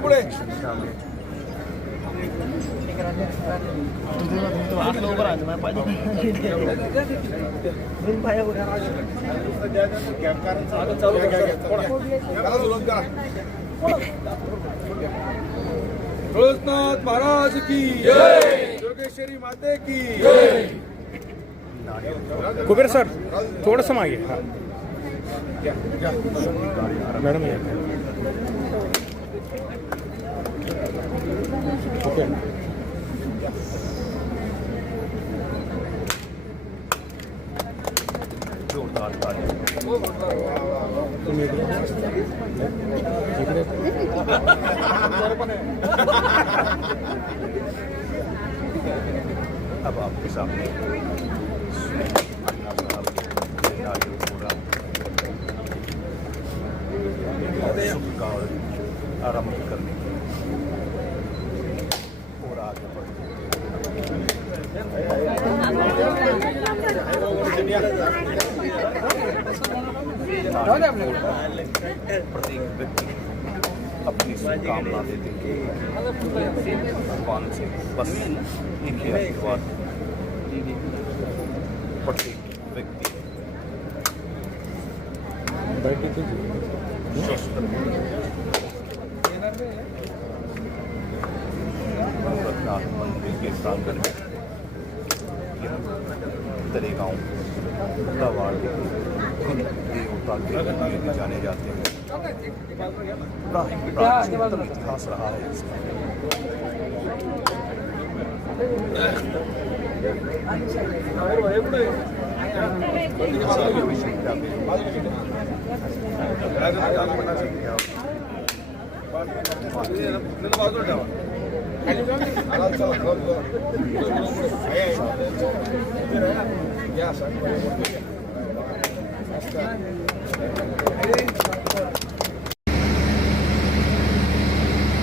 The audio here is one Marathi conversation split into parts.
अक्षय शिक्षा में रोजनाथ महाराज की योगेश्वरी माते की कुबेर सर थोडस मागे. हा. मॅडम या. ओके जोरदार तालियां तुम्ही इकडे. इकडे. अब आपके सामने शुभ का आरम्भ करने के और आगे बढ़ते प्रत्येक व्यक्ति अपनी शुभकामना देते हैं भगवान से बस एक ही आशीर्वाद प्रत्येक व्यक्ति तरेगांव मुर्दाबाद के जाने जाते हैं रहा है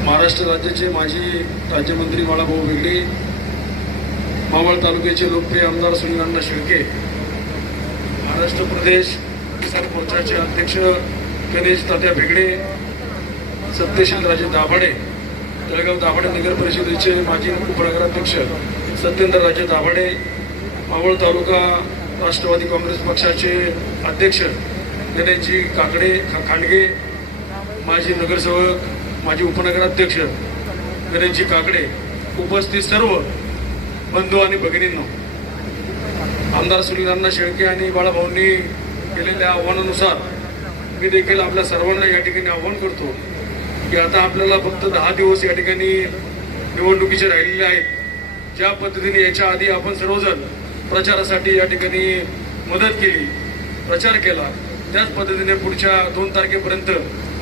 महाराष्ट्र राज्याचे माजी राज्यमंत्री बाळाभाऊ बेगडे मावळ तालुक्याचे लोकप्रिय आमदार सुनीलांना शेळके महाराष्ट्र प्रदेश किसान मोर्चाचे अध्यक्ष गणेश तात्या भेगडे सत्यशील राजे दाभाडे जळगाव दाभाडे नगर परिषदेचे माजी उपनगराध्यक्ष सत्येंद्र राजे दाभाडे मावळ तालुका राष्ट्रवादी काँग्रेस पक्षाचे अध्यक्ष गणेशजी काकडे खा- खांडगे माजी नगरसेवक माजी उपनगराध्यक्ष गणेशजी काकडे उपस्थित सर्व बंधू आणि भगिनींना आमदार सुनीलांना शेळके आणि बाळाभाऊंनी केलेल्या आव्हानानुसार मी देखील आपल्या सर्वांना या ठिकाणी आव्हान करतो की आता आपल्याला फक्त दहा दिवस या ठिकाणी निवडणुकीचे राहिलेले आहेत. ज्या पद्धतीने याच्या आधी आपण सर्वजण प्रचारासाठी या ठिकाणी मदत केली प्रचार केला त्याच पद्धतीने पुढच्या दोन तारखेपर्यंत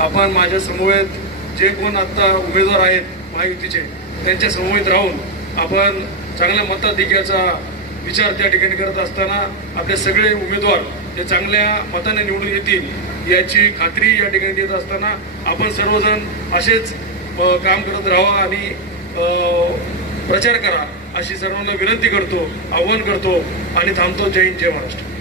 आपण माझ्या समवेत जे कोण आत्ता उमेदवार आहेत महायुतीचे त्यांच्या समवेत राहून आपण चांगल्या मताधिक्याचा विचार त्या ठिकाणी करत असताना आपले सगळे उमेदवार ते चांगल्या मताने निवडून येतील याची खात्री या ठिकाणी देत असताना आपण सर्वजण असेच काम करत राहा आणि प्रचार करा अशी सर्वांना विनंती करतो आव्हान करतो आणि थांबतो जय हिंद जय महाराष्ट्र.